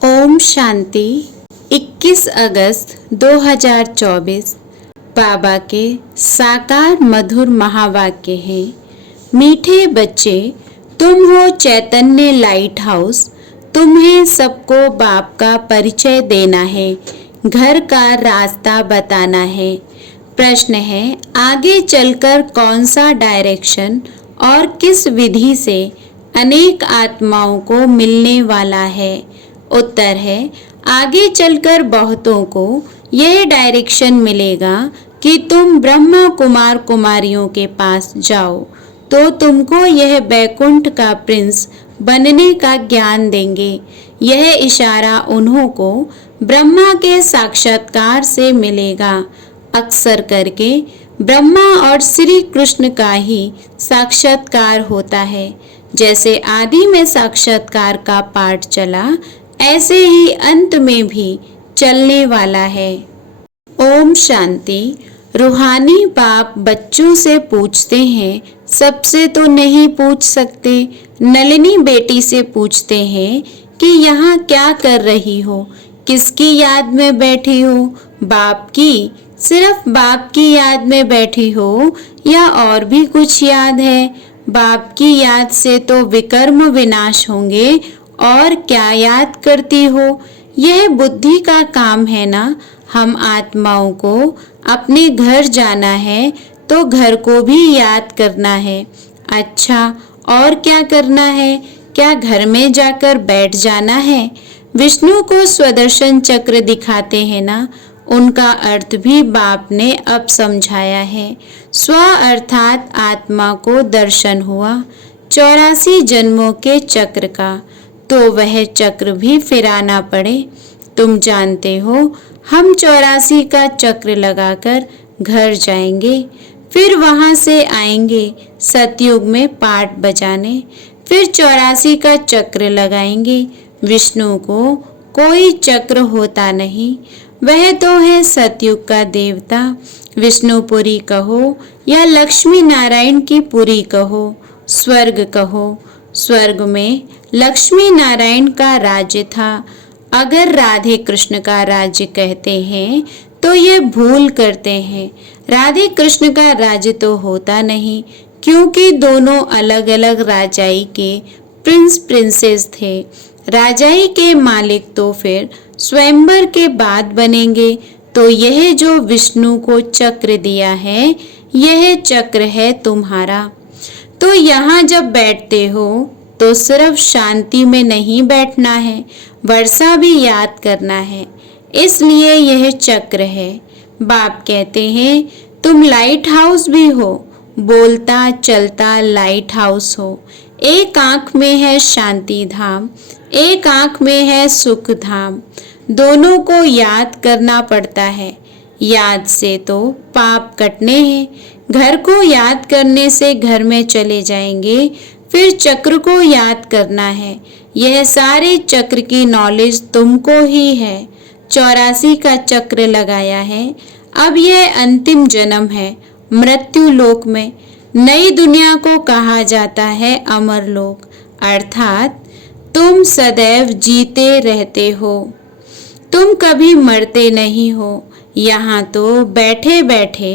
ओम शांति। 21 अगस्त 2024 बाबा के साकार मधुर महावाक्य है। मीठे बच्चे, तुम हो चैतन्य लाइट हाउस। तुम्हें सबको बाप का परिचय देना है, घर का रास्ता बताना है। प्रश्न है, आगे चलकर कौन सा डायरेक्शन और किस विधि से अनेक आत्माओं को मिलने वाला है? उत्तर है, आगे चलकर बहुतों को यह डायरेक्शन मिलेगा कि तुम ब्रह्मा कुमार कुमारियों के पास जाओ तो तुमको यह बैकुंठ का प्रिंस बनने का ज्ञान देंगे। यह इशारा उन्हों को ब्रह्मा के साक्षात्कार से मिलेगा। अक्सर करके ब्रह्मा और श्री कृष्ण का ही साक्षात्कार होता है। जैसे आदि में साक्षात्कार का पाठ चला, ऐसे ही अंत में भी चलने वाला है। ओम शांति। रूहानी बाप बच्चों से पूछते हैं, सबसे तो नहीं पूछ सकते। नलिनी बेटी से पूछते हैं कि यहाँ क्या कर रही हो, किसकी याद में बैठी हो? बाप की, सिर्फ बाप की याद में बैठी हो या और भी कुछ याद है? बाप की याद से तो विकर्म विनाश होंगे, और क्या याद करती हो? यह बुद्धि का काम है ना। हम आत्माओं को अपने घर जाना है तो घर को भी याद करना है। अच्छा, और क्या करना है? क्या घर में जाकर बैठ जाना है? विष्णु को स्वदर्शन चक्र दिखाते हैं ना, उनका अर्थ भी बाप ने अब समझाया है। स्व अर्थात आत्मा को दर्शन हुआ 84 जन्मों के चक्र का, तो वह चक्र भी फिराना पड़े। तुम जानते हो, हम 84 का चक्र लगाकर घर जाएंगे, फिर वहां से आएंगे सतयुग में पाठ बजाने, फिर 84 का चक्र लगाएंगे। विष्णु को कोई चक्र होता नहीं, वह तो है सतयुग का देवता। विष्णुपुरी कहो या लक्ष्मी नारायण की पुरी कहो, स्वर्ग कहो। स्वर्ग में लक्ष्मी नारायण का राज्य था। अगर राधे कृष्ण का राज्य कहते हैं तो ये भूल करते हैं। राधे कृष्ण का राज्य तो होता नहीं, क्योंकि दोनों अलग अलग राजाई के प्रिंस प्रिंसेस थे। राजाई के मालिक तो फिर स्वयंवर के बाद बनेंगे। तो यह जो विष्णु को चक्र दिया है, यह चक्र है तुम्हारा। तो यहाँ जब बैठते हो तो सिर्फ शांति में नहीं बैठना है, वर्षा भी याद करना है। इसलिए यह चक्र है। बाप कहते हैं, तुम लाइट हाउस भी हो, बोलता चलता लाइट हाउस हो। एक आंख में है शांति धाम, एक आंख में है सुख धाम। दोनों को याद करना पड़ता है। याद से तो पाप कटने हैं। घर को याद करने से घर में चले जाएंगे, फिर चक्र को याद करना है। यह सारे चक्र की नॉलेज तुमको ही है। 84 का चक्र लगाया है। अब यह अंतिम जन्म है मृत्यु लोक में। नई दुनिया को कहा जाता है अमर लोक, अर्थात तुम सदैव जीते रहते हो, तुम कभी मरते नहीं हो। यहाँ तो बैठे बैठे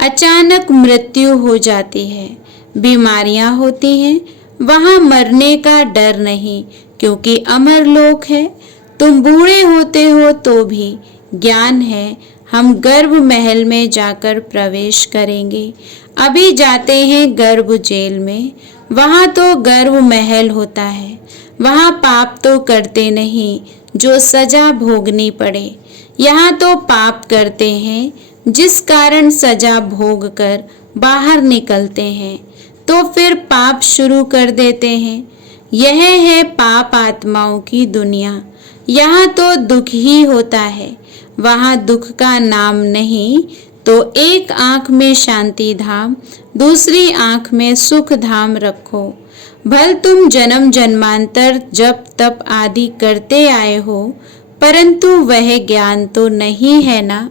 अचानक मृत्यु हो जाती है, बीमारियां होती हैं। वहाँ मरने का डर नहीं, क्योंकि अमर लोक है। तुम बूढ़े होते हो तो भी ज्ञान है। हम गर्भ महल में जाकर प्रवेश करेंगे। अभी जाते हैं गर्भ जेल में, वहाँ तो गर्भ महल होता है। वहाँ पाप तो करते नहीं जो सजा भोगनी पड़े। यहाँ तो पाप करते हैं, जिस कारण सजा भोग कर बाहर निकलते हैं, तो फिर पाप शुरू कर देते हैं। यह है पाप आत्माओं की दुनिया। यहाँ तो दुख ही होता है, वहाँ दुख का नाम नहीं। तो एक आंख में शांति धाम, दूसरी आंख में सुख धाम रखो। भल तुम जन्म जन्मांतर जब तप आदि करते आए हो, परंतु वह ज्ञान तो नहीं है ना,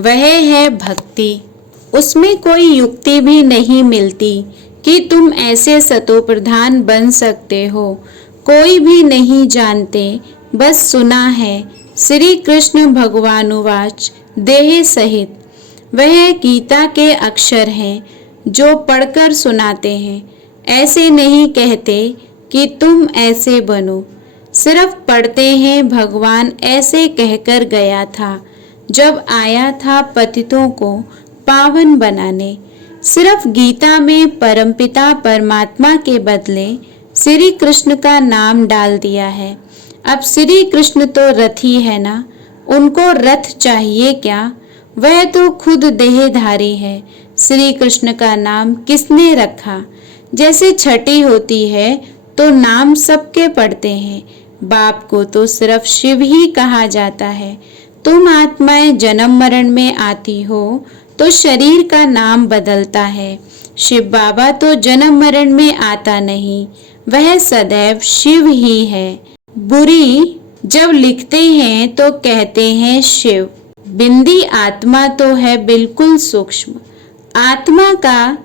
वह है भक्ति। उसमें कोई युक्ति भी नहीं मिलती कि तुम ऐसे सतो प्रधान बन सकते हो। कोई भी नहीं जानते बस सुना है। श्री कृष्ण भगवानुवाच देह सहित। वह गीता के अक्षर हैं जो पढ़कर सुनाते हैं। ऐसे नहीं कहते कि तुम ऐसे बनो, सिर्फ पढ़ते हैं भगवान ऐसे कहकर गया था जब आया था पतितों को पावन बनाने। सिर्फ गीता में परमपिता परमात्मा के बदले श्री कृष्ण का नाम डाल दिया है। अब श्री कृष्ण तो रथी है ना, उनको रथ चाहिए क्या? वह तो खुद देहधारी है। श्री कृष्ण का नाम किसने रखा? जैसे छठी होती है तो नाम सबके पढ़ते हैं। बाप को तो सिर्फ शिव ही कहा जाता है। तुम आत्माएं जन्म मरण में आती हो तो शरीर का नाम बदलता है। शिव बाबा तो जन्म मरण में आता नहीं, वह सदैव शिव ही है। बुरी जब लिखते हैं तो कहते हैं शिव। बिंदी आत्मा तो है बिल्कुल सूक्ष्म। आत्मा का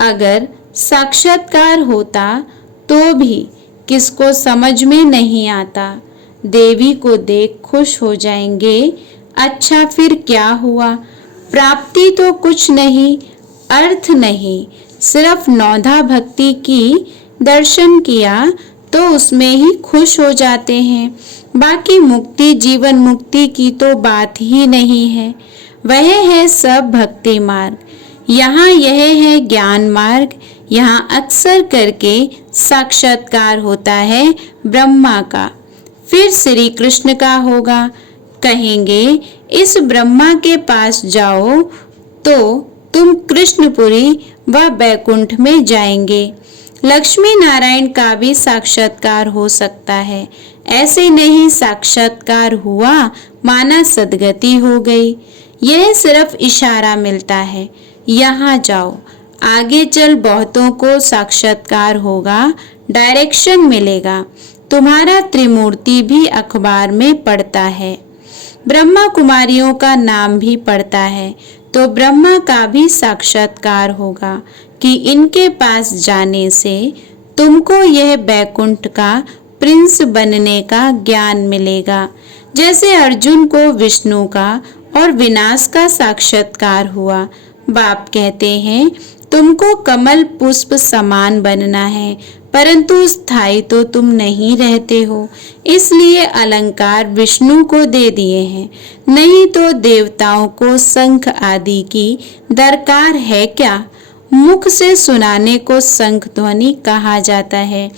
अगर साक्षात्कार होता तो भी किसको समझ में नहीं आता। देवी को देख खुश हो जाएंगे। अच्छा फिर क्या हुआ? प्राप्ति तो कुछ नहीं, अर्थ नहीं, सिर्फ नौधा भक्ति की, दर्शन किया तो उसमें ही खुश हो जाते हैं। बाकी मुक्ति जीवन मुक्ति की तो बात ही नहीं है। वह है सब भक्ति मार्ग। यहाँ यह है ज्ञान मार्ग। यहाँ अक्सर करके साक्षात्कार होता है ब्रह्मा का, फिर श्री कृष्ण का होगा। कहेंगे इस ब्रह्मा के पास जाओ तो तुम कृष्णपुरी व बैकुंठ में जाएंगे। लक्ष्मी नारायण का भी साक्षात्कार हो सकता है। ऐसे नहीं साक्षात्कार हुआ माना सदगति हो गई। यह सिर्फ इशारा मिलता है, यहाँ जाओ। आगे चल बहुतों को साक्षात्कार होगा, डायरेक्शन मिलेगा। तुम्हारा त्रिमूर्ति भी अखबार में पढ़ता है, ब्रह्मा कुमारियों का नाम भी पढ़ता है, तो ब्रह्मा का भी साक्षात्कार होगा कि इनके पास जाने से तुमको यह बैकुंठ का प्रिंस बनने का ज्ञान मिलेगा। जैसे अर्जुन को विष्णु का और विनाश का साक्षात्कार हुआ। बाप कहते हैं तुमको कमल पुष्प समान बनना है, परंतु स्थायी तो तुम नहीं रहते हो, इसलिए अलंकार विष्णु को दे दिए हैं। नहीं तो देवताओं को शंख आदि की दरकार है क्या? मुख से सुनाने को शंख ध्वनि कहा जाता है।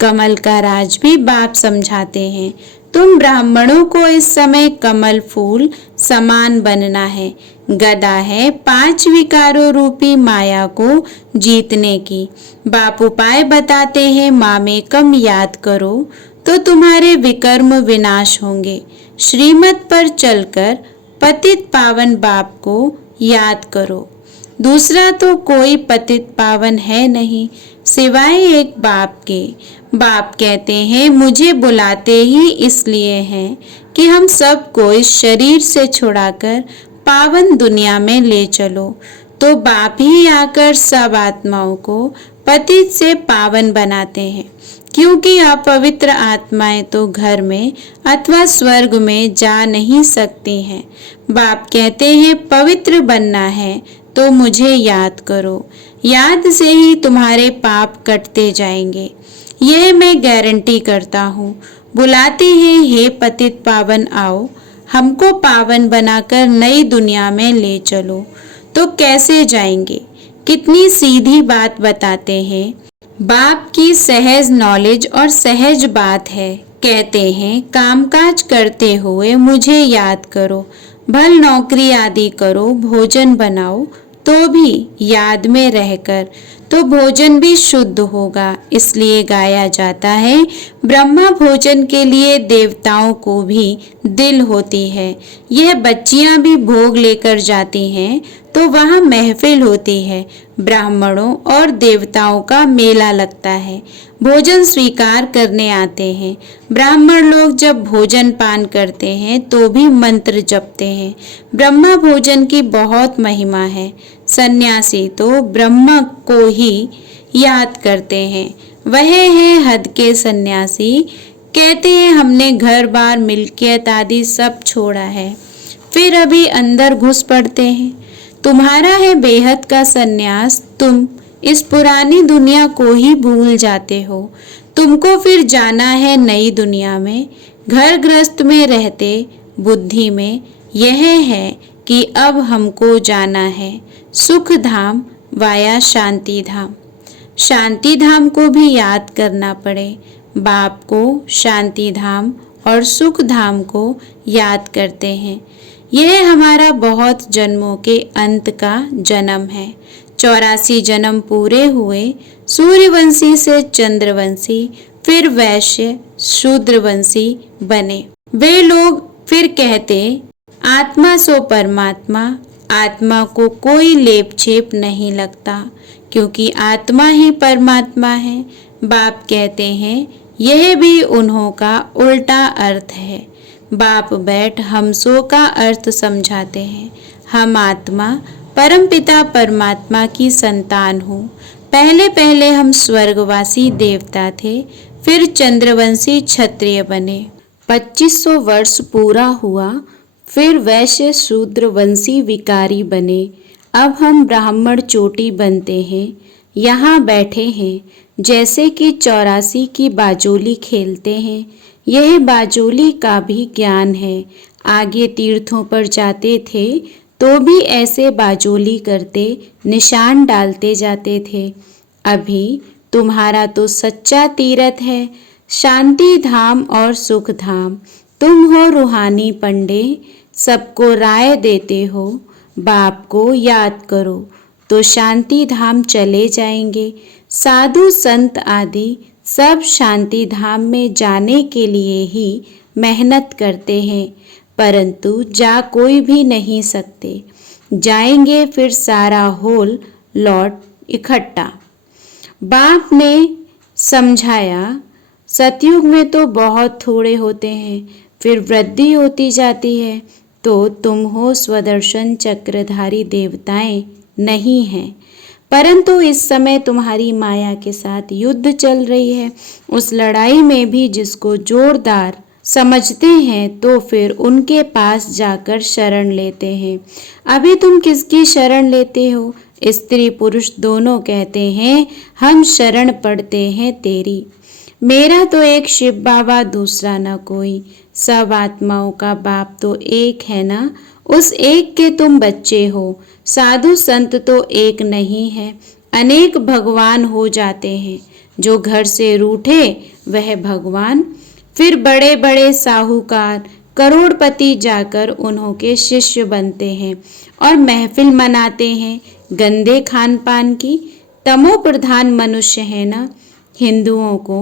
कमल का राज भी बाप समझाते हैं। तुम ब्राह्मणों को इस समय कमल फूल समान बनना है। गदा है 5 विकारों रूपी माया को जीतने की। बाप उपाय बताते हैं, मामेकम याद करो तो तुम्हारे विकर्म विनाश होंगे। श्रीमत पर चलकर पतित पावन बाप को याद करो। दूसरा तो कोई पतित पावन है नहीं सिवाय एक बाप के। बाप कहते हैं मुझे बुलाते ही इसलिए हैं कि हम सबको इस शरीर से छुड़ाकर पावन दुनिया में ले चलो। तो बाप ही आकर सब आत्माओं को पतित से पावन बनाते हैं, क्योंकि अपवित्र आत्माएं तो घर में अथवा स्वर्ग में जा नहीं सकती हैं। बाप कहते हैं पवित्र बनना है तो मुझे याद करो। याद से ही तुम्हारे पाप कटते जाएंगे, यह मैं गारंटी करता हूँ। बुलाते हैं हे पतित पावन आओ, हमको पावन बनाकर नई दुनिया में ले चलो। तो कैसे जाएंगे? कितनी सीधी बात बताते हैं। बाप की सहज नॉलेज और सहज बात है। कहते हैं कामकाज करते हुए मुझे याद करो, भल नौकरी आदि करो, भोजन बनाओ तो भी याद में रहकर, तो भोजन भी शुद्ध होगा। इसलिए गाया जाता है ब्रह्मा भोजन के लिए देवताओं को भी दिल होती है। यह बच्चियां भी भोग लेकर जाती हैं तो वहाँ महफिल होती है। ब्राह्मणों और देवताओं का मेला लगता है, भोजन स्वीकार करने आते हैं। ब्राह्मण लोग जब भोजन पान करते हैं तो भी मंत्र जपते हैं। ब्रह्मा भोजन की बहुत महिमा है। सन्यासी तो ब्रह्मा को ही याद करते हैं। वह है हद के सन्यासी कहते हैं हमने घर बार मिल्कियत आदि सब छोड़ा है, फिर अभी अंदर घुस पड़ते हैं। तुम्हारा है बेहद का सन्यास, तुम इस पुरानी दुनिया को ही भूल जाते हो। तुमको फिर जाना है नई दुनिया में। घर गृहस्थ में रहते बुद्धि में यह है कि अब हमको जाना है सुख धाम वाया शांति धाम। शांति धाम को भी याद करना पड़े। बाप को शांति धाम और सुख धाम को याद करते हैं। यह हमारा बहुत जन्मों के अंत का जन्म है। 84 जन्म पूरे हुए। सूर्यवंशी से चंद्रवंशी, फिर वैश्य शूद्रवंशी बने। वे लोग फिर कहते आत्मा सो परमात्मा। आत्मा को कोई लेप छेप नहीं लगता, क्योंकि आत्मा ही परमात्मा है। बाप कहते हैं यह भी उन्हों का उल्टा अर्थ है। बाप बैठ हम सो का अर्थ समझाते हैं। हम आत्मा परमपिता परमात्मा की संतान हूँ। पहले पहले हम स्वर्गवासी देवता थे, फिर चंद्रवंशी क्षत्रिय बने। 2500 वर्ष पूरा हुआ, फिर वैश्य शूद्र वंशी विकारी बने। अब हम ब्राह्मण चोटी बनते हैं, यहाँ बैठे हैं। जैसे कि 84 की बाजोली खेलते हैं, यह बाजोली का भी ज्ञान है। आगे तीर्थों पर जाते थे तो भी ऐसे बाजोली करते, निशान डालते जाते थे। अभी तुम्हारा तो सच्चा तीर्थ है, शांति धाम और सुख धाम। तुम हो रूहानी पंडे, सबको राय देते हो। बाप को याद करो तो शांति धाम चले जाएंगे। साधु संत आदि सब शांति धाम में जाने के लिए ही मेहनत करते हैं, परंतु जा कोई भी नहीं सकते। जाएंगे फिर सारा होल लौट इकट्ठा। बाप ने समझाया सतयुग में तो बहुत थोड़े होते हैं, फिर वृद्धि होती जाती है। तो तुम हो स्वदर्शन चक्रधारी देवताएं नहीं हैं, परंतु इस समय तुम्हारी माया के साथ युद्ध चल रही है। उस लड़ाई में भी जिसको जोरदार समझते हैं तो फिर उनके पास जाकर शरण लेते हैं। अभी तुम किसकी शरण लेते हो? स्त्री पुरुष दोनों कहते हैं हम शरण पड़ते हैं तेरी। मेरा तो एक शिव बाबा, दूसरा न कोई। सब आत्माओं का बाप तो एक है ना, उस एक के तुम बच्चे हो। साधु संत तो एक नहीं है, अनेक भगवान हो जाते हैं। जो घर से रूठे वह भगवान। फिर बड़े बड़े साहूकार करोड़पति जाकर उन्हों के शिष्य बनते हैं और महफिल मनाते हैं गंदे खान पान की। तमो प्रधान मनुष्य है ना। हिंदुओं को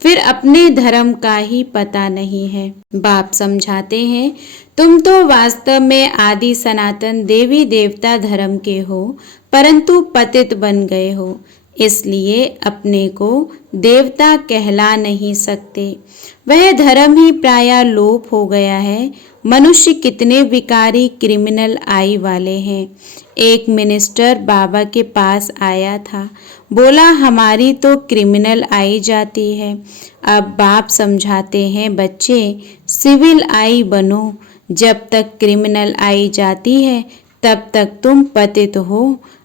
फिर अपने धर्म का ही पता नहीं है। बाप समझाते हैं तुम तो वास्तव में आदि सनातन देवी देवता धर्म के हो, परंतु पतित बन गए हो, इसलिए अपने को देवता कहला नहीं सकते। वह धर्म ही प्रायः लोप हो गया है। मनुष्य कितने विकारी क्रिमिनल आई वाले हैं। एक मिनिस्टर बाबा के पास आया था, बोला हमारी तो क्रिमिनल आई जाती है। अब बाप समझाते हैं बच्चे सिविल आई बनो। जब तक क्रिमिनल आई जाती है तब तक तुम पतित हो।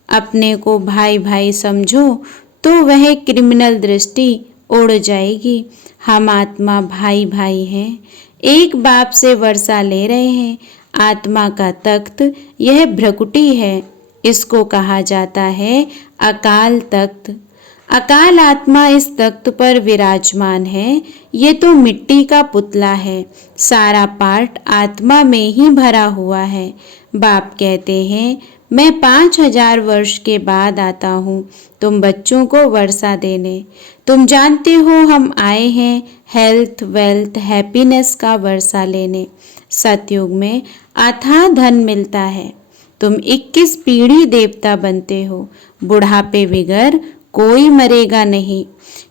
अपने को भाई भाई समझो तो वह क्रिमिनल दृष्टि उड़ जाएगी। हम आत्मा भाई भाई हैं, एक बाप से वर्षा ले रहे हैं। आत्मा का तख्त यह भ्रकुटी है, इसको कहा जाता है अकाल तख्त। अकाल आत्मा इस तख्त पर विराजमान है। ये तो मिट्टी का पुतला है, सारा पार्ट आत्मा में ही भरा हुआ है। बाप कहते हैं मैं 5000 वर्ष के बाद आता हूँ तुम बच्चों को वर्षा देने। तुम जानते हो हम आए हैं हेल्थ वेल्थ हैप्पीनेस का वर्षा लेने। सतयुग में अथाह धन मिलता है। तुम 21 पीढ़ी देवता बनते हो। बुढ़ापे बिगर कोई मरेगा नहीं।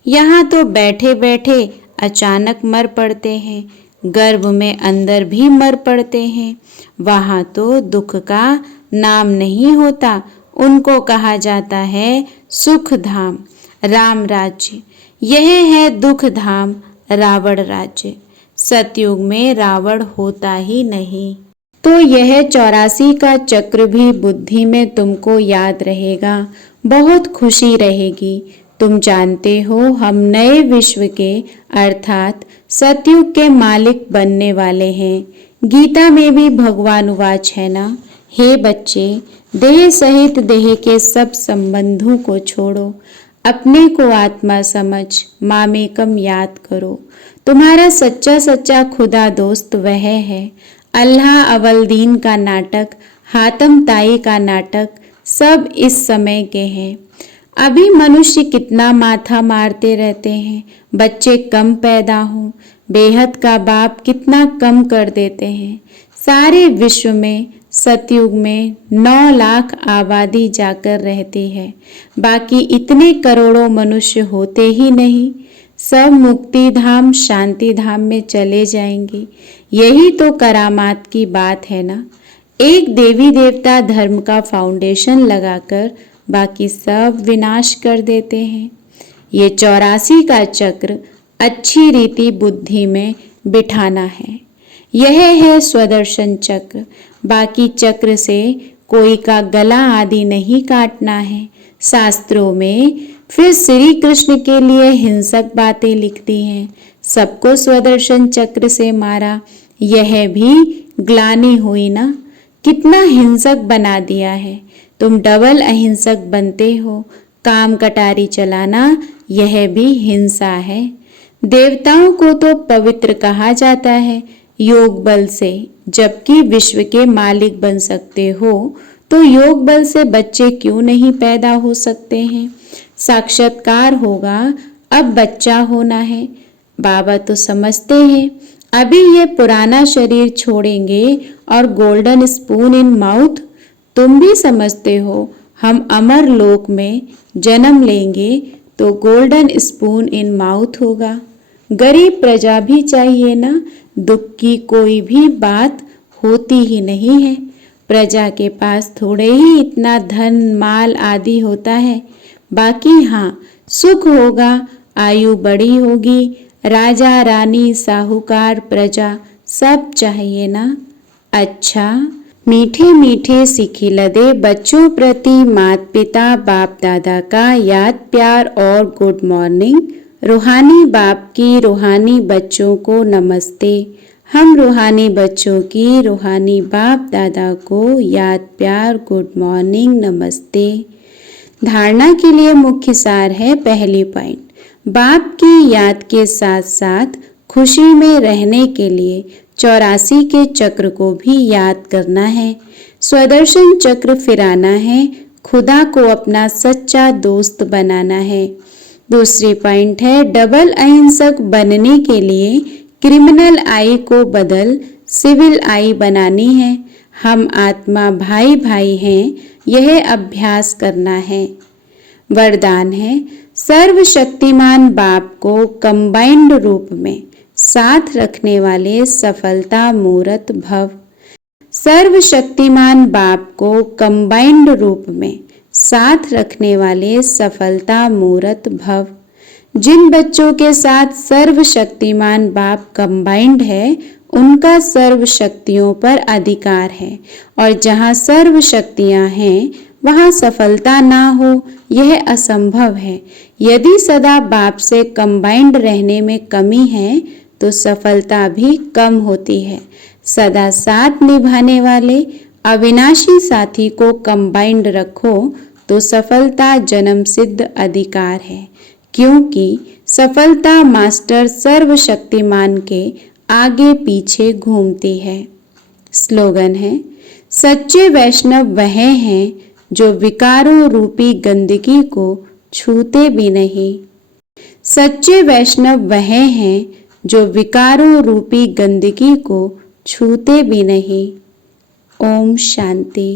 यहाँ तो बैठे बैठे अचानक मर पड़ते हैं, गर्भ में अंदर भी मर पड़ते हैं। वहाँ तो दुख का नाम नहीं होता, उनको कहा जाता है सुख धाम, राम राज्य। यह है दुख धाम, रावण राज्य। सतयुग में रावण होता ही नहीं। तो यह 84 का चक्र भी बुद्धि में तुमको याद रहेगा, बहुत खुशी रहेगी। तुम जानते हो हम नए विश्व के अर्थात सतयुग के मालिक बनने वाले हैं। गीता में भी भगवान उवाच है ना, हे बच्चे, देह सहित देह के सब संबंधों को छोड़ो, अपने को आत्मा समझ मामेकम याद करो। तुम्हारा सच्चा सच्चा खुदा दोस्त वह है। अल्लाह अवलदीन का नाटक, हातम ताई का नाटक सब इस समय के हैं। अभी मनुष्य कितना माथा मारते रहते हैं, बच्चे कम पैदा हों, बेहद का बाप कितना कम कर देते हैं। सारे विश्व में सतयुग में 9 लाख आबादी जाकर रहती है, बाकी इतने करोड़ों मनुष्य होते ही नहीं। सब मुक्ति धाम शांति धाम में चले जाएंगे। यही तो करामात की बात है ना। एक देवी देवता धर्म का फाउंडेशन लगाकर बाकी सब विनाश कर देते हैं। ये 84 का चक्र अच्छी रीति बुद्धि में बिठाना है। यह है स्वदर्शन चक्र। बाकी चक्र से कोई का गला आदि नहीं काटना है। शास्त्रों में फिर श्री कृष्ण के लिए हिंसक बातें लिखती हैं। सबको स्वदर्शन चक्र से मारा, यह भी ग्लानि हुई ना। कितना हिंसक बना दिया है। तुम डबल अहिंसक बनते हो। काम कटारी चलाना यह भी हिंसा है। देवताओं को तो पवित्र कहा जाता है योग बल से, जबकि विश्व के मालिक बन सकते हो तो योग बल से बच्चे क्यों नहीं पैदा हो सकते हैं। साक्षात्कार होगा, अब बच्चा होना है। बाबा तो समझते हैं अभी ये पुराना शरीर छोड़ेंगे और गोल्डन स्पून इन माउथ। तुम भी समझते हो हम अमर लोक में जन्म लेंगे तो गोल्डन स्पून इन माउथ होगा। गरीब प्रजा भी चाहिए ना, दुख की कोई भी बात होती ही नहीं है। प्रजा के पास थोड़े ही इतना धन माल आदि होता है, बाकी हाँ सुख होगा, आयु बड़ी होगी, राजा रानी साहूकार प्रजा सब चाहिए ना। अच्छा, मीठे मीठे सिखी लदे बच्चों प्रति माता पिता बाप दादा का याद प्यार और गुड मॉर्निंग। रूहानी बाप की रूहानी बच्चों को नमस्ते। हम रूहानी बच्चों की रूहानी बाप दादा को याद प्यार गुड मॉर्निंग नमस्ते। धारणा के लिए मुख्य सार है पहली पॉइंट, बाप की याद के साथ साथ खुशी में रहने के लिए 84 के चक्र को भी याद करना है। स्वदर्शन चक्र फिराना है, खुदा को अपना सच्चा दोस्त बनाना है। दूसरी पॉइंट है डबल अहिंसक बनने के लिए क्रिमिनल आई को बदल सिविल आई बनानी है। हम आत्मा भाई भाई हैं, यह अभ्यास करना है। वरदान है सर्वशक्तिमान बाप को कंबाइंड रूप में साथ रखने वाले सफलता मूर्त भव। सर्वशक्तिमान बाप को कंबाइंड रूप में साथ रखने वाले सफलता मूर्त भव। जिन बच्चों के साथ सर्वशक्तिमान बाप कंबाइंड है उनका सर्व शक्तियों पर अधिकार है, और जहाँ सर्व शक्तियाँ हैं वहाँ सफलता ना हो यह असंभव है। यदि सदा बाप से कंबाइंड रहने में कमी है तो सफलता भी कम होती है। सदा साथ निभाने वाले अविनाशी साथी को कंबाइंड रखो तो सफलता जन्म सिद्ध अधिकार है, क्योंकि सफलता मास्टर सर्वशक्तिमान के आगे पीछे घूमती है। स्लोगन है सच्चे वैष्णव वह हैं जो विकारों रूपी गंदगी को छूते भी नहीं। सच्चे वैष्णव वह हैं जो विकारों रूपी गंदगी को छूते भी नहीं। ओम शांति।